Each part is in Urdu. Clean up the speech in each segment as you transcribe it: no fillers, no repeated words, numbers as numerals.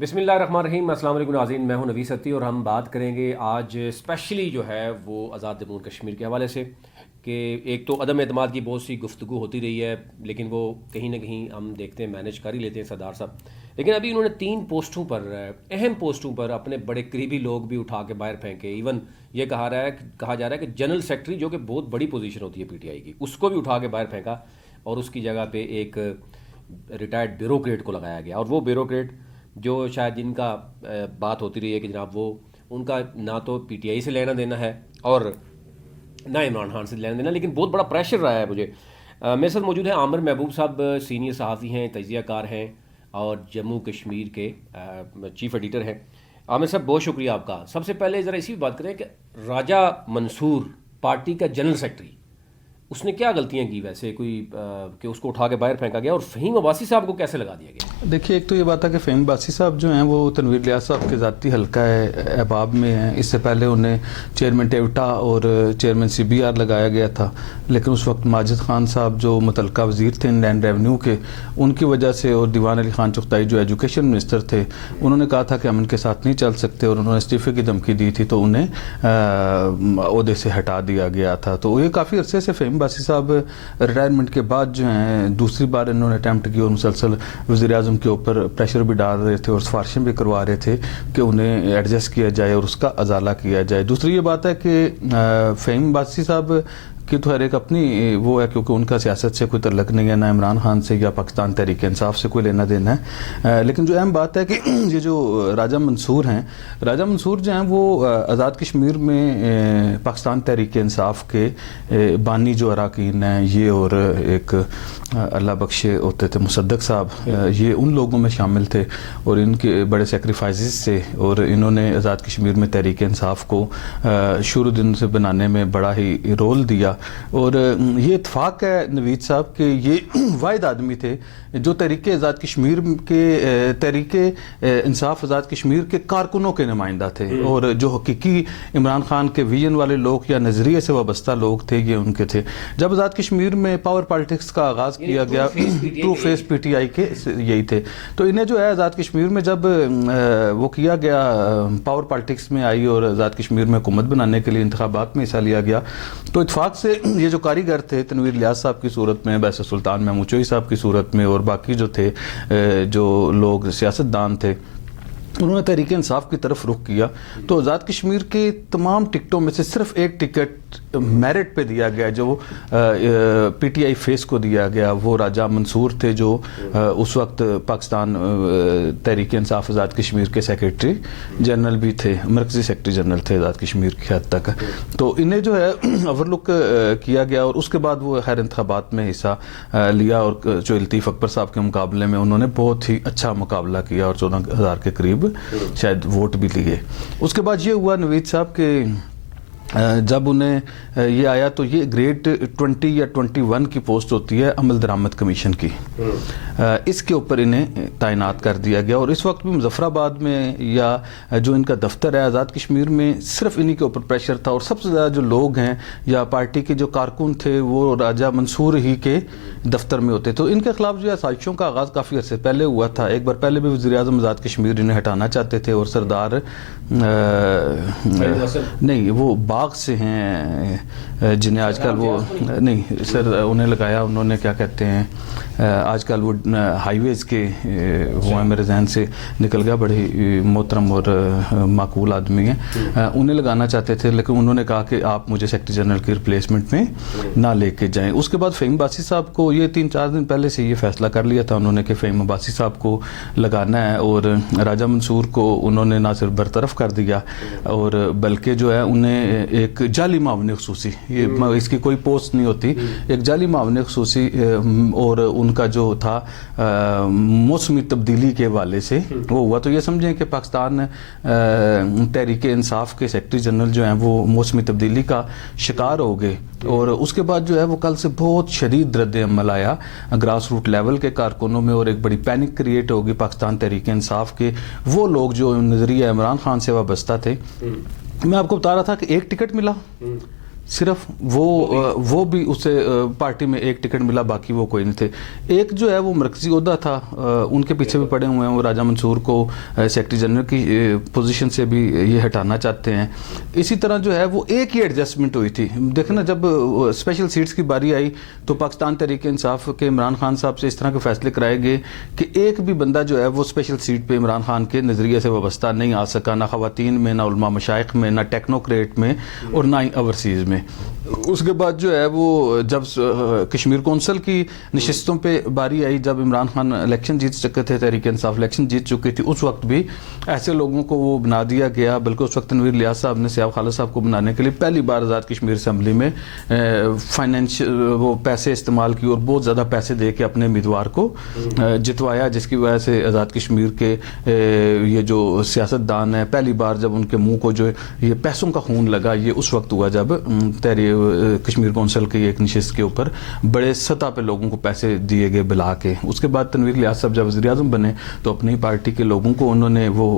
بسم اللہ الرحمن الرحیم. السلام علیکم ناظرین, میں ہوں نویس ستی اور ہم بات کریں گے آج اسپیشلی جو ہے وہ آزاد جمہور کشمیر کے حوالے سے کہ ایک تو عدم اعتماد کی بہت سی گفتگو ہوتی رہی ہے, لیکن وہ کہیں نہ کہیں ہم دیکھتے ہیں مینیج کر ہی لیتے ہیں سردار صاحب. لیکن ابھی انہوں نے 3 پوسٹوں پر, اہم پوسٹوں پر اپنے بڑے قریبی لوگ بھی اٹھا کے باہر پھینکے. ایون یہ کہا جا رہا ہے کہ جنرل سیکرٹری جو کہ بہت بڑی پوزیشن ہوتی ہے پی ٹی آئی کی, اس کو بھی اٹھا کے باہر پھینکا اور اس کی جگہ پہ ایک ریٹائرڈ بیوروکریٹ کو لگایا گیا. اور وہ بیوروکریٹ جو شاید جن کا بات ہوتی رہی ہے کہ جناب وہ ان کا نہ تو پی ٹی آئی سے لینا دینا ہے اور نہ عمران خان سے لینا دینا, لیکن بہت بڑا پریشر رہا ہے مجھے. میرے ساتھ موجود ہیں عامر محبوب صاحب, سینئر صحافی ہیں, تجزیہ کار ہیں اور جموں کشمیر کے چیف ایڈیٹر ہیں. عامر صاحب بہت شکریہ آپ کا. سب سے پہلے ذرا اسی بات کریں کہ راجہ منصور پارٹی کا جنرل سیکرٹری, اس نے کیا غلطیاں کی ویسے کوئی کہ اس کو اٹھا کے باہر پھینکا گیا, اور فہیم عباسی صاحب کو کیسے لگا دیا گیا؟ دیکھیے, ایک تو یہ بات ہے کہ فہیم عباسی صاحب جو ہیں وہ تنویر الیاس صاحب کے ذاتی حلقہ احباب میں ہیں. اس سے پہلے انہیں چیئرمین ٹیوٹا اور چیئرمین سی بی آر لگایا گیا تھا, لیکن اس وقت ماجد خان صاحب جو متعلقہ وزیر تھے لینڈ ریونیو کے, ان کی وجہ سے, اور دیوان علی خان چغتائی جو ایجوکیشن منسٹر تھے, انہوں نے کہا تھا کہ ہم ان کے ساتھ نہیں چل سکتے اور انہوں نے استعفے کی دھمکی دی تھی, تو انہیں عہدے سے ہٹا دیا گیا تھا. تو یہ کافی عرصے سے فہیم عباسی صاحب ریٹائرمنٹ کے بعد جو ہیں دوسری بار انہوں نے اٹیمپٹ کی اور مسلسل وزیر اعظم کے اوپر پریشر بھی ڈال رہے تھے اور سفارشیں بھی کروا رہے تھے کہ انہیں ایڈجسٹ کیا جائے اور اس کا ازالہ کیا جائے. دوسری یہ بات ہے کہ فہیم عباسی صاحب کی تو ہر ایک اپنی وہ ہے, کیونکہ ان کا سیاست سے کوئی تعلق نہیں ہے, نہ عمران خان سے یا پاکستان تحریک انصاف سے کوئی لینا دینا ہے. لیکن جو اہم بات ہے کہ یہ جو راجہ منصور ہیں, راجہ منصور جو ہیں وہ آزاد کشمیر میں پاکستان تحریک انصاف کے بانی جو اراکین ہیں یہ, اور ایک اللہ بخشے ہوتے تھے مصدق صاحب, یہ ان لوگوں میں شامل تھے اور ان کے بڑے سیکریفائسز تھے, اور انہوں نے آزاد کشمیر میں تحریک انصاف کو شروع دن سے بنانے میں بڑا ہی رول دیا. اور یہ اتفاق ہے نوید صاحب کہ یہ واحد آدمی تھے جو تحریک آزاد کشمیر کے تحریک انصاف آزاد کشمیر کے کارکنوں کے نمائندہ تھے, اور جو حقیقی عمران خان کے ویژن والے لوگ یا نظریے سے وابستہ لوگ تھے یہ ان کے تھے. جب آزاد کشمیر میں پاور پالیٹکس کا آغاز کیا گیا, true face P T I کے یہی تھے, تو انہیں جو ہے آزاد کشمیر میں جب وہ کیا گیا, پاور پالیٹکس میں آئی اور آزاد کشمیر میں حکومت بنانے کے لیے انتخابات میں حصہ لیا گیا, تو اتفاق سے یہ جو کاریگر تھے تنویر الیاس صاحب کی صورت میں, بیس سلطان محمود چوئی صاحب کی صورت میں, اور باقی جو تھے جو لوگ سیاستدان تھے, انہوں نے تحریک انصاف کی طرف رخ کیا. تو آزاد کشمیر کے تمام ٹکٹوں میں سے صرف ایک ٹکٹ میرٹ پہ دیا گیا جو پی ٹی آئی فیس کو دیا گیا, وہ راجہ منصور تھے جو اس وقت پاکستان تحریک انصاف آزاد کشمیر کے سیکرٹری جنرل بھی تھے, مرکزی سیکرٹری جنرل تھے آزاد کشمیر کی حد تک. تو انہیں جو ہے اوور لک کیا گیا, اور اس کے بعد وہ خیر انتخابات میں حصہ لیا, اور جو لطیف اکبر صاحب کے مقابلے میں انہوں نے بہت ہی اچھا مقابلہ کیا اور 14,000 کے قریب شاید ووٹ بھی لیے. اس کے بعد یہ ہوا نوید صاحب کہ جب انہیں یہ آیا تو یہ گریڈ 20 یا 21 کی پوسٹ ہوتی ہے عمل درآمد کمیشن کی, اس کے اوپر انہیں تعینات کر دیا گیا. اور اس وقت بھی مظفر آباد میں یا جو ان کا دفتر ہے آزاد کشمیر میں صرف انہی کے اوپر پریشر تھا, اور سب سے زیادہ جو لوگ ہیں یا پارٹی کے جو کارکن تھے وہ راجہ منصور ہی کے دفتر میں ہوتے. تو ان کے خلاف جو ہے سازشوں کا آغاز کافی عرصے پہلے ہوا تھا. ایک بار پہلے بھی وزیر اعظم آزاد کشمیر انہیں ہٹانا چاہتے تھے, اور سردار نہیں وہ باغ سے ہیں جنہیں آج کل وہ نہیں سر انہیں لگایا, انہوں نے کیا کہتے ہیں آج کل وہ ہائی ویز کے وہ ہیں, میرے ذہن سے نکل گیا, بڑے ہی محترم اور معقول آدمی ہیں, انہیں لگانا چاہتے تھے, لیکن انہوں نے کہا کہ آپ مجھے سیکرٹری جنرل کی ریپلیسمنٹ میں نہ لے کے جائیں. اس کے بعد فہیم عباسی صاحب کو یہ 3-4 دن پہلے سے یہ فیصلہ کر لیا تھا انہوں نے کہ فہیم عباسی صاحب کو لگانا ہے, اور راجہ منصور کو انہوں نے نہ صرف برطرف کر دیا اور بلکہ جو ہے انہیں ایک جعلی معاون خصوصی, یہ اس کی کوئی پوسٹ نہیں ہوتی, ایک جعلی معاون خصوصی, اور ان کا جو تھا موسمی تبدیلی کے حوالے سے وہ ہوا. تو یہ سمجھیں کہ پاکستان تحریک انصاف کے سیکرٹری جنرل جو ہیں وہ موسمی تبدیلی کا شکار ہو گئے, اور اس کے بعد جو ہے وہ کل سے بہت شدید رد عمل آیا گراس روٹ لیول کے کارکنوں میں, اور ایک بڑی پینک کریٹ ہوگی پاکستان تحریک انصاف کے وہ لوگ جو نظریہ عمران خان سے وابستہ تھے. میں آپ کو بتا رہا تھا کہ ایک ٹکٹ ملا, صرف وہ بھی اسے پارٹی میں ایک ٹکٹ ملا, باقی وہ کوئی نہیں تھے. ایک جو ہے وہ مرکزی عہدہ تھا, ان کے پیچھے بھی پڑے ہوئے ہیں, وہ راجہ منصور کو سیکرٹری جنرل کی پوزیشن سے بھی یہ ہٹانا چاہتے ہیں. اسی طرح جو ہے وہ ایک ہی ایڈجسٹمنٹ ہوئی تھی. دیکھیں نا, جب اسپیشل سیٹس کی باری آئی تو پاکستان تحریک انصاف کے عمران خان صاحب سے اس طرح کے فیصلے کرائے گئے کہ ایک بھی بندہ جو ہے وہ اسپیشل سیٹ پہ عمران خان کے نظریے سے وابستہ نہیں آ سکا, نہ خواتین میں, نہ علماء مشائخ میں, نہ ٹیکنوکریٹ میں, اور نہ ہی اوورسیز میں. اس کے بعد جو ہے وہ جب کشمیر کونسل کی نشستوں پہ باری آئی, جب عمران خان الیکشن جیت چکے تھے, تحریک انصاف الیکشن جیت چکی تھی, اس وقت بھی ایسے لوگوں کو وہ بنا دیا گیا. بلکہ اس وقت تنویر الیاس صاحب نے سیاب خالد صاحب کو بنانے کے لیے پہلی بار آزاد کشمیر اسمبلی میں وہ پیسے استعمال کی اور بہت زیادہ پیسے دے کے اپنے امیدوار کو جتوایا, جس کی وجہ سے آزاد کشمیر کے یہ جو سیاست دان ہیں, پہلی بار جب ان کے منہ کو جو یہ پیسوں کا خون لگا, یہ اس وقت ہوا جب کشمیر کونسل کی ایک نشست کے اوپر بڑے سطح پہ لوگوں کو پیسے دیے گئے بلا کے. اس کے بعد تنویر الیاس صاحب جب وزیر اعظم بنے تو اپنی پارٹی کے لوگوں کو انہوں نے وہ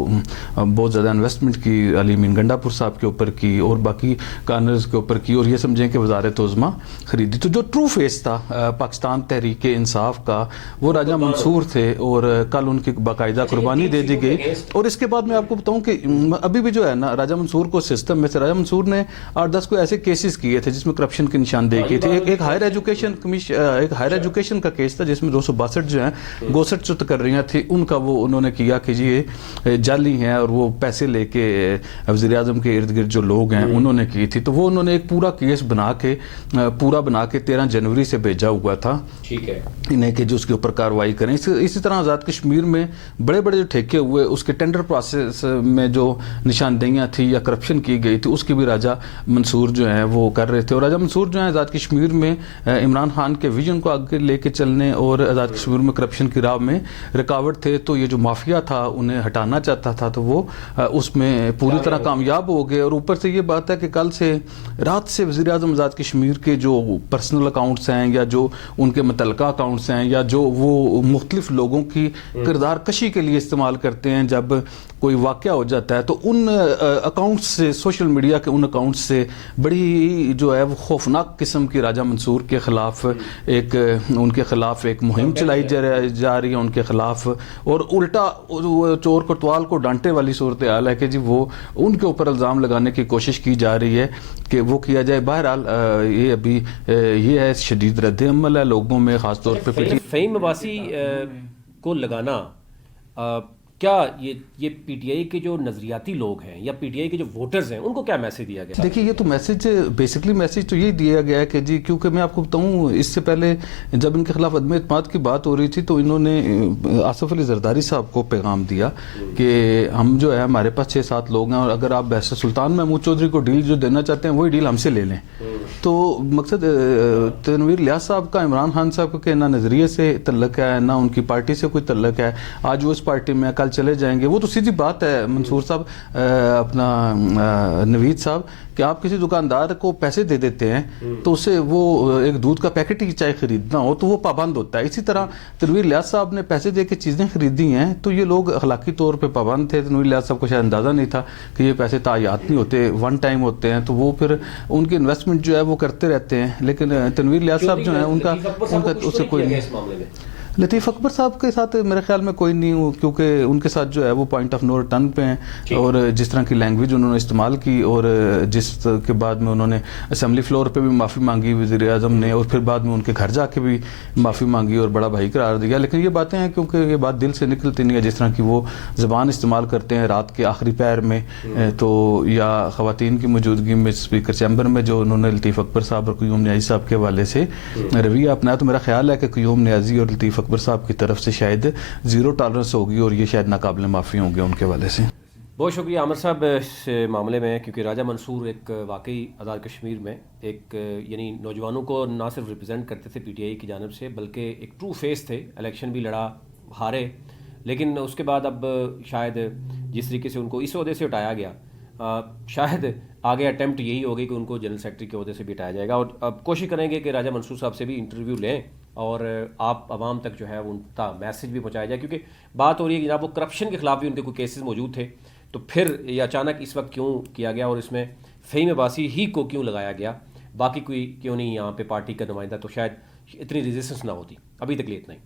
بہت زیادہ انویسٹمنٹ کی, علی امین گنڈاپور صاحب کے اوپر کی اور باقی کارنرز کے اوپر کی, اور یہ سمجھیں کہ وزارت عظمیٰ خریدی. تو جو ٹرو فیس تھا پاکستان تحریک انصاف کا وہ راجہ منصور تھے, اور کل ان کی باقاعدہ قربانی دے دی گئی. اور اس کے بعد میں آپ کو بتاؤں کہ ابھی بھی جو ہے نا, راجہ منصور کو سسٹم میں سے راجہ منصور نے 8-10 کو ایسے کیسز کیے تھے جس میں کرپشن کی نشاندہی کی تھی. ایک ہائر ایجوکیشن کا کیس تھا جس میں 262 جو ہیں گوسٹ جو تقرریاں تھیں ان کا وہ انہوں نے کیا کہ یہ جعلی ہیں, اور وہ پیسے لے کے وزیر اعظم کے ارد گرد جو لوگ ہیں انہوں نے کی تھی. تو وہ انہوں نے ایک پورا کیس بنا کے 13 جنوری سے بھیجا ہوا تھا انہیں کہ جو اس کے اوپر کارروائی کریں. اسی طرح آزاد کشمیر میں بڑے بڑے جو ٹھیکے ہوئے, اس کے ٹینڈر پروسیس میں جو نشاندہیاں تھیں یا کرپشن کی گئی تھی, اس کی بھی راجہ منصور جو ہیں وہ کر رہے تھے. اور راجہ منصور جو ہیں آزاد کشمیر میں عمران خان کے ویژن کو آگے لے کے چلنے اور آزاد کشمیر میں کرپشن کی راہ میں رکاوٹ تھے. تو یہ جو مافیا تھا انہیں ہٹانا چاہتا تھا, تو وہ اس میں پوری طرح کامیاب ہو گئے. اور اوپر سے یہ بات ہے کہ کل سے رات سے وزیر اعظم آزاد کشمیر کے جو پرسنل اکاؤنٹس ہیں یا جو ان کے متعلقہ اکاؤنٹس ہیں یا جو وہ مختلف لوگوں کی کردار کشی کے لیے استعمال کرتے ہیں, جب کوئی واقعہ ہو جاتا ہے تو ان اکاؤنٹس سے, سوشل میڈیا کے ان اکاؤنٹس سے بڑی جو ہے وہ خوفناک قسم کی راجہ منصور کے خلاف ان کے خلاف ایک مہم چلائی جا رہی ہے ان کے خلاف, اور الٹا چور کوتوال کو ڈانٹے والی صورتحال ہے کہ جی وہ ان کے اوپر الزام لگانے کی کوشش کی جا رہی ہے کہ وہ کیا جائے. بہرحال یہ ابھی یہ ہے شدید رد عمل ہے لوگوں میں, خاص طور پہ فہیم عباسی کو لگانا. کیا یہ پی ٹی آئی کے جو نظریاتی لوگ ہیں یا پی ٹی آئی کے جو ووٹرز ہیں ان کو کیا میسج دیا گیا؟ دیکھیے یہ تو میسج بیسکلی میسج تو یہی دیا گیا ہے کہ جی, کیونکہ میں آپ کو بتاؤں اس سے پہلے جب ان کے خلاف عدم اعتماد کی بات ہو رہی تھی تو انہوں نے آصف علی زرداری صاحب کو پیغام دیا کہ ہم جو ہے ہمارے پاس 6-7 لوگ ہیں, اور اگر آپ بحث سلطان محمود چودھری کو ڈیل جو دینا چاہتے ہیں وہی ڈیل ہم سے لے لیں. تو مقصد تنویر الیاس صاحب کا عمران خان صاحب کے نہ نظریے سے تعلق ہے نہ ان کی پارٹی سے کوئی تعلق ہے. آج وہ اس پارٹی میں, کل چلے جائیں گے. وہ تو سیدھی بات ہے منصور صاحب اپنا نوید صاحب کہ آپ کسی دکاندار کو پیسے دے دیتے ہیں تو اسے وہ ایک دودھ کا پیکٹ ہی چاہے خریدنا ہو تو وہ پابند ہوتا ہے. اسی طرح تنویر الیاس صاحب نے پیسے دے کے چیزیں خریدی ہیں تو یہ لوگ اخلاقی طور پہ پابند تھے. تنویر الیاس صاحب کو شاید اندازہ نہیں تھا کہ یہ پیسے تعیات نہیں ہوتے, ون ٹائم ہوتے ہیں, تو وہ پھر ان کی انویسٹمنٹ جو ہے وہ کرتے رہتے ہیں. لیکن تنویر الیاس صاحب جو ہیں ان کا اس سے کوئی نہیں. لطیف اکبر صاحب کے ساتھ میرے خیال میں کوئی نہیں, کیونکہ ان کے ساتھ جو ہے وہ پوائنٹ آف نو ریٹرن پہ ہیں, اور جس طرح کی لینگویج انہوں نے استعمال کی اور جس کے بعد میں انہوں نے اسمبلی فلور پہ بھی معافی مانگی وزیر اعظم نے, اور پھر بعد میں ان کے گھر جا کے بھی معافی مانگی اور بڑا بھائی قرار دیا. لیکن یہ باتیں ہیں کیونکہ یہ بات دل سے نکلتی نہیں ہے, جس طرح کی وہ زبان استعمال کرتے ہیں رات کے آخری پہر میں, تو یا خواتین کی موجودگی میں اسپیکر چیمبر میں جو انہوں نے لطیف اکبر صاحب اور قیوم نیازی صاحب کے حوالے سے رویہ اپنایا. تو میرا خیال ہے کہ قیوم نیازی اور لطیف اکبر صاحب کی طرف سے شاید زیرو ٹالرنس ہوگی اور یہ شاید ناقابل معافی ہوں گے ان کے حوالے سے. بہت شکریہ عامر صاحب اس معاملے میں, کیونکہ راجہ منصور ایک واقعی آزاد کشمیر میں ایک یعنی نوجوانوں کو نہ صرف ریپرزینٹ کرتے تھے پی ٹی آئی کی جانب سے, بلکہ ایک ٹرو فیس تھے. الیکشن بھی لڑا, ہارے, لیکن اس کے بعد اب شاید جس طریقے سے ان کو اس عہدے سے ہٹایا گیا, شاید آگے اٹیمپٹ یہی ہوگی کہ ان کو جنرل سیکرٹری کے عہدے سے بھی ہٹایا جائے گا. اور اب کوشش کریں گے کہ راجہ منصور صاحب سے بھی انٹرویو لیں اور آپ عوام تک جو ہے ان کا میسج بھی پہنچایا جائے, کیونکہ بات ہو رہی ہے کہ جناب وہ کرپشن کے خلاف بھی ان کے کوئی کیسز موجود تھے, تو پھر یہ اچانک اس وقت کیوں کیا گیا اور اس میں فہیم عباسی ہی کو کیوں لگایا گیا. باقی کوئی کیوں نہیں یہاں پہ پارٹی کا نمائندہ، تو شاید اتنی ریزسٹنس نہ ہوتی. ابھی تک لیے اتنا ہی.